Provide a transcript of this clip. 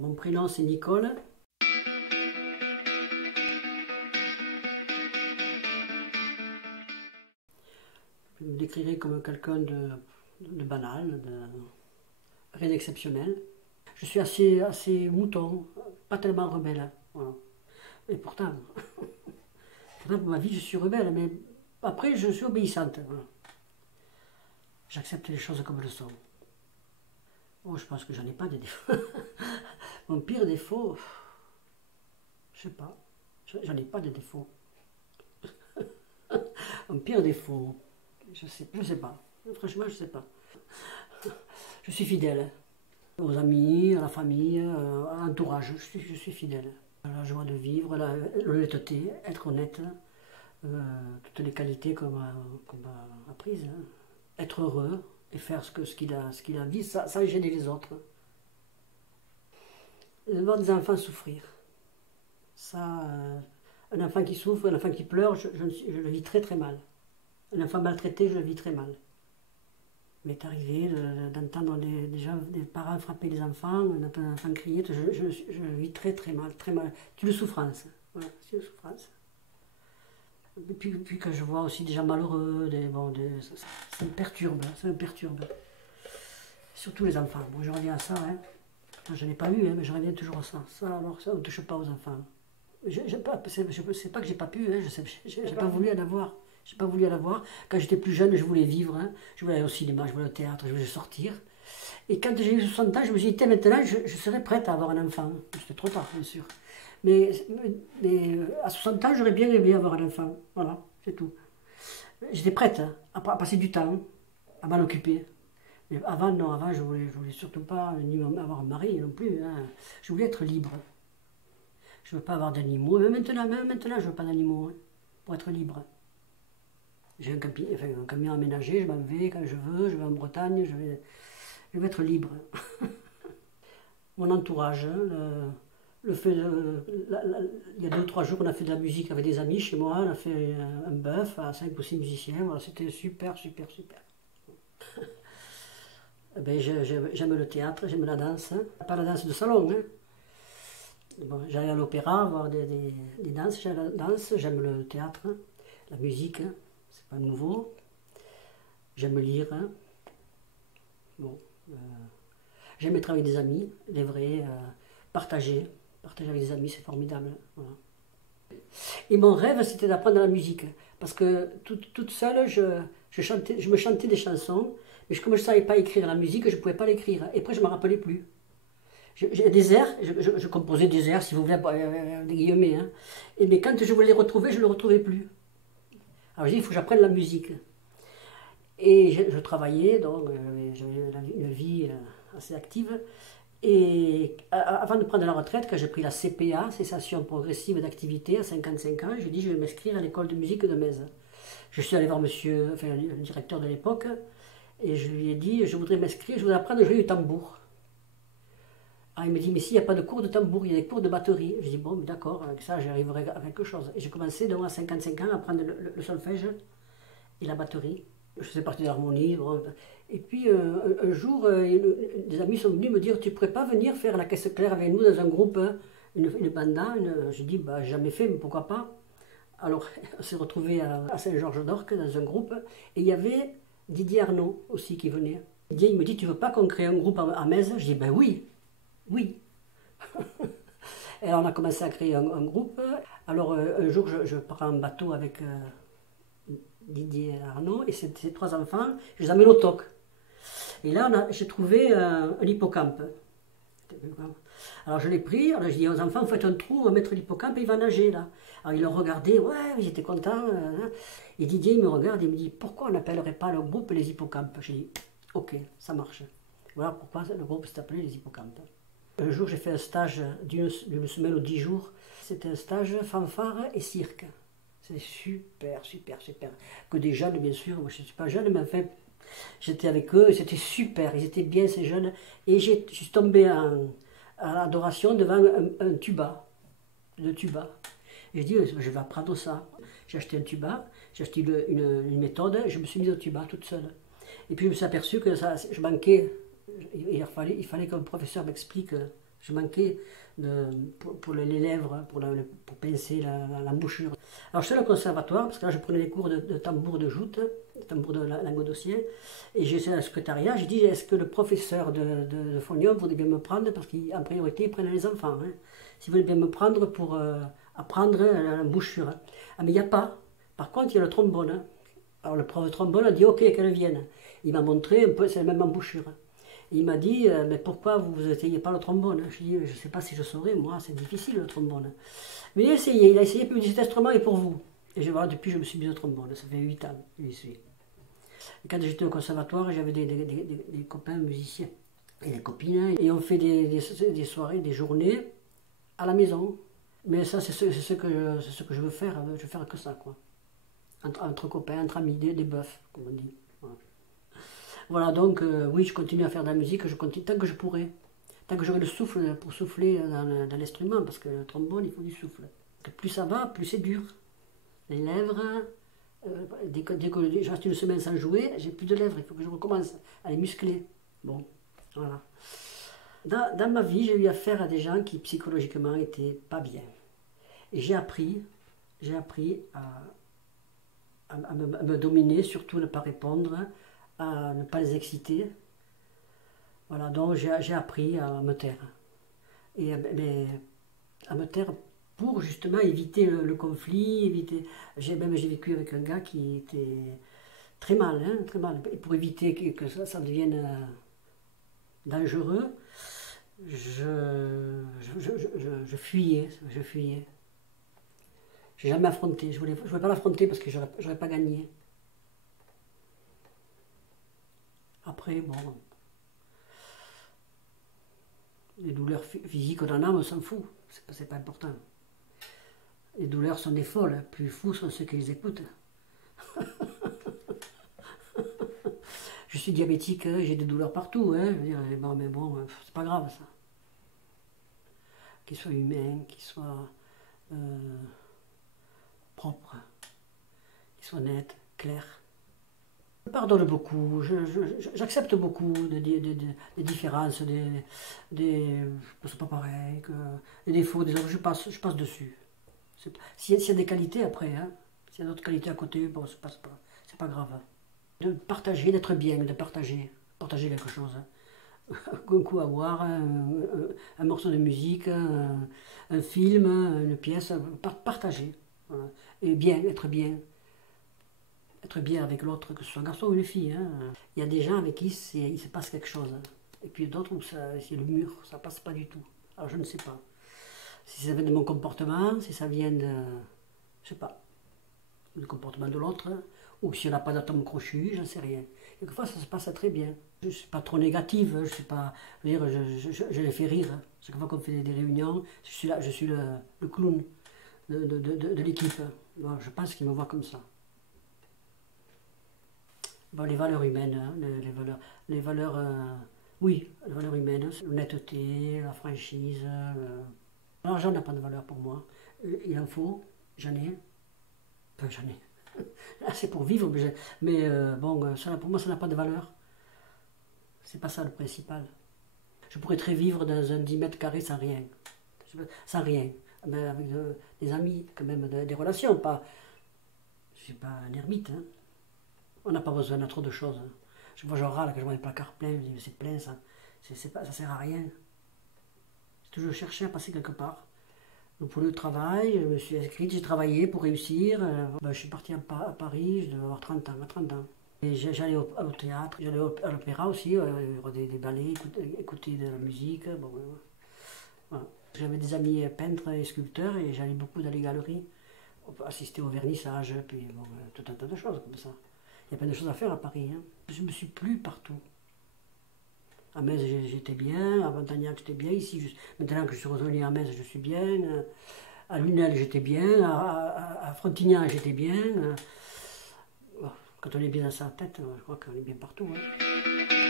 Mon prénom c'est Nicole. Je me décrirais comme quelqu'un de banal, rien d'exceptionnel. Je suis assez mouton, pas tellement rebelle. Voilà. Et pourtant, pour ma vie je suis rebelle, mais après je suis obéissante. Voilà. J'accepte les choses comme elles sont. Bon, je pense que j'en ai pas de défauts. Mon pire défaut, je sais pas, j'en ai pas de défaut. Mon pire défaut, je sais pas. Franchement, je sais pas. Je suis fidèle aux amis, à la famille, à l'entourage. Je suis fidèle. La joie de vivre, l'honnêteté, être honnête, toutes les qualités qu'on m'a apprises. Hein. Être heureux et faire ce qu'il a dit sans gêner les autres. Et de voir des enfants souffrir. Ça, un enfant qui souffre, un enfant qui pleure, je le vis très très mal. Un enfant maltraité, je le vis très mal. Il m'est arrivé d'entendre des parents frapper les enfants, d'entendre un enfant crier, je le vis très très mal, très mal. C'est une souffrance. Voilà, c'est une souffrance. Et puis quand je vois aussi des gens malheureux, ça me perturbe, ça me perturbe. Surtout les enfants. Bon, je reviens à ça, hein. Je n'ai pas eu, hein, mais je reviens toujours à ça. Ça, alors, ça, on ne touche pas aux enfants. C'est pas que j'ai pas pu, hein, j'ai pas voulu en avoir. J'ai pas voulu en avoir. Quand j'étais plus jeune, je voulais vivre. Hein. Je voulais aller au cinéma, je voulais au théâtre, je voulais sortir. Et quand j'ai eu 60 ans, je me suis dit, maintenant, je serais prête à avoir un enfant. C'était trop tard, bien sûr. Mais à 60 ans, j'aurais bien aimé avoir un enfant. Voilà, c'est tout. J'étais prête hein, à passer du temps, à m'en occuper. Mais avant, non, avant, je voulais surtout pas ni avoir un mari non plus. Hein. Je voulais être libre. Je ne veux pas avoir d'animaux. Même maintenant, je ne veux pas d'animaux. Hein, pour être libre. J'ai un camion aménagé, je m'en vais quand je veux, je vais en Bretagne, je vais être libre. Mon entourage, hein, il y a 2 ou 3 jours, on a fait de la musique avec des amis chez moi, on a fait un bœuf à 5 ou 6 musiciens, voilà, c'était super, super, super. Ben, j'aime le théâtre, j'aime la danse, hein. Pas la danse de salon. Hein. Bon, j'allais à l'opéra voir des danses, j'aime le théâtre, la musique, hein. C'est pas nouveau. J'aime lire. Hein. Bon, j'aime être avec des amis, les vrais, partager. Partager avec des amis, c'est formidable. Hein. Voilà. Et mon rêve, c'était d'apprendre la musique. Parce que toute seule, je me chantais des chansons, mais comme je ne savais pas écrire la musique, je ne pouvais pas l'écrire. Et après, je ne me rappelais plus. J'ai des airs, je composais des airs, si vous voulez, des guillemets. Hein. Mais quand je voulais les retrouver, je ne les retrouvais plus. Alors j'ai dit, il faut que j'apprenne la musique. Et je travaillais, donc j'avais une vie assez active. Et avant de prendre la retraite, quand j'ai pris la CPA, cessation progressive d'activité, à 55 ans, j'ai dit, je vais m'inscrire à l'école de musique de Metz. Je suis allé voir le directeur de l'époque, et je lui ai dit, je voudrais m'inscrire, je voudrais apprendre à jouer du tambour. Alors il me dit, mais s'il n'y a pas de cours de tambour, il y a des cours de batterie. Je dis, bon, d'accord, avec ça, j'arriverai à quelque chose. Et j'ai commencé, donc, à 55 ans, à apprendre le solfège et la batterie. Je faisais partie de l'harmonie. Et puis, un jour, des amis sont venus me dire, tu ne pourrais pas venir faire la caisse claire avec nous dans un groupe, hein, une banda. Je dis, bah, jamais fait, mais pourquoi pas. Alors, on s'est retrouvés à Saint-Georges-d'Orc, dans un groupe, et il y avait Didier Arnaud aussi qui venait. Didier, il me dit, tu veux pas qu'on crée un groupe à Metz? Je dis, ben oui. Oui. Et alors on a commencé à créer un groupe. Alors un jour je prends un bateau avec Didier Arnaud et ces 3 enfants, je les amène au TOC. Et là j'ai trouvé un hippocampe. Alors je l'ai pris, alors je dis aux enfants, vous faites un trou, on va mettre l'hippocampe et il va nager là. Alors ils l'ont regardé, ouais, ils étaient contents. Et Didier il me regarde et me dit, pourquoi on n'appellerait pas le groupe les hippocampes? J'ai dit, ok, ça marche. Voilà pourquoi le groupe s'est appelé les hippocampes. Un jour, j'ai fait un stage d'une semaine ou 10 jours. C'était un stage fanfare et cirque. C'est super, super, super. Que des jeunes, bien sûr. Moi, je ne suis pas jeune, mais enfin, j'étais avec eux et c'était super. Ils étaient bien, ces jeunes. Et je suis tombé à l'adoration devant un tuba. Le tuba. Et je dis, je vais apprendre ça. J'ai acheté un tuba, j'ai acheté une méthode, et je me suis mise au tuba toute seule. Et puis, je me suis aperçu que je manquais. Il fallait que le professeur m'explique Je manquais pour les lèvres, pour pincer l'embouchure. Alors je suis allé au conservatoire, parce que là je prenais des cours de tambour de joute, de tambour de languedocien, et j'ai essayé à la secrétariat, j'ai dit est-ce que le professeur de phonium voudrait bien me prendre, parce qu'en priorité ils prennent les enfants, hein, s'il voulait bien me prendre pour apprendre l'embouchure. Hein. Ah mais il n'y a pas, par contre il y a le trombone. Hein. Alors le prof de trombone a dit ok qu'elle vienne. Il m'a montré un peu, c'est la même embouchure. Hein. Il m'a dit, mais pourquoi vous n'essayez pas le trombone? Je lui ai dit, je ne sais pas si je saurais, moi, c'est difficile le trombone. Mais il a essayé, puis il m'a dit, cet instrument est pour vous. Et voilà, depuis, je me suis mis au trombone, ça fait 8 ans que j'y suis. Et quand j'étais au conservatoire, j'avais des copains musiciens et des copines, et on fait des soirées, des journées à la maison. Mais ça, c'est ce que je veux faire, je veux faire que ça, quoi. Entre copains, entre amis, des bœufs, comme on dit. Voilà. Voilà, donc oui, je continue à faire de la musique, je continue tant que je pourrai. Tant que j'aurai le souffle pour souffler dans l'instrument, parce que le trombone, il faut du souffle. Plus ça va, plus c'est dur. Les lèvres, dès que je reste une semaine sans jouer, j'ai plus de lèvres, il faut que je recommence à les muscler. Bon, voilà. Dans ma vie, j'ai eu affaire à des gens qui psychologiquement étaient pas bien. Et j'ai appris à me dominer, surtout ne pas répondre, à ne pas les exciter. Voilà, donc j'ai appris à me taire. Et à me taire pour justement éviter le conflit, j'ai vécu avec un gars qui était très mal, hein, très mal. Et pour éviter que ça devienne dangereux, je fuyais, J'ai jamais affronté, je voulais pas l'affronter parce que j'aurais pas gagné. Après, bon, les douleurs physiques, on en a, on s'en fout, c'est pas important. Les douleurs sont des folles, plus fous sont ceux qui les écoutent. Je suis diabétique, hein, j'ai des douleurs partout, hein, je veux dire, bon, mais bon, c'est pas grave ça. Qu'ils soient humains, qu'ils soient propres, qu'ils soient nets, clairs. Je pardonne beaucoup, j'accepte beaucoup des différences, que c'est pas pareil, les défauts des autres, je passe dessus. S'il y a des qualités après, hein, s'il y a d'autres qualités à côté, bon, c'est pas grave. De partager, d'être bien, de partager quelque chose. Hein. Un coup à boire, un morceau de musique, un film, une pièce, partager. Voilà. Et bien, être bien. Être bien avec l'autre, que ce soit un garçon ou une fille. Hein. Il y a des gens avec qui il se passe quelque chose. Et puis d'autres où c'est le mur, ça passe pas du tout. Alors je ne sais pas. Si ça vient de mon comportement, si ça vient de, je sais pas, du comportement de l'autre, ou si on n'a pas d'atome crochu, j'en sais rien. Quelquefois ça se passe très bien. Je ne suis pas trop négative, je suis pas, je les fais rire. Chaque fois qu'on fait des réunions, je suis le clown de l'équipe. Bon, je pense qu'ils me voient comme ça. Bon, les valeurs humaines, hein, les valeurs humaines, l'honnêteté, la franchise. L'argent n'a pas de valeur pour moi. Il en faut, j'en ai. Enfin, j'en ai. C'est pour vivre, mais bon, pour moi, ça n'a pas de valeur. C'est pas ça le principal. Je pourrais très vivre dans un 10 mètres carrés sans rien. Sans rien. Mais avec des amis, quand même, des relations, pas. Je suis pas un ermite, hein. On n'a pas besoin de trop de choses. Hein. Je râle quand je vois les placards pleins, je me dis, mais c'est plein ça. Ça sert à rien. J'ai toujours cherché à passer quelque part. Donc pour le travail, je me suis inscrite, j'ai travaillé pour réussir. Je suis partie à Paris, je devais avoir 30 ans, à 30 ans. Et j'allais au théâtre, j'allais à l'opéra aussi, des ballets, écouter de la musique. Bon, voilà. J'avais des amis peintres et sculpteurs et j'allais beaucoup dans les galeries, assister au vernissage, puis bon, tout un tas de choses comme ça. Il y a plein de choses à faire à Paris. Hein. Je me suis plu partout. À Metz, j'étais bien. À Montagnac, j'étais bien. Ici, maintenant que je suis revenu à Metz, je suis bien. À Lunel, j'étais bien. À Frontignan, j'étais bien. Quand on est bien dans sa tête, je crois qu'on est bien partout. Hein.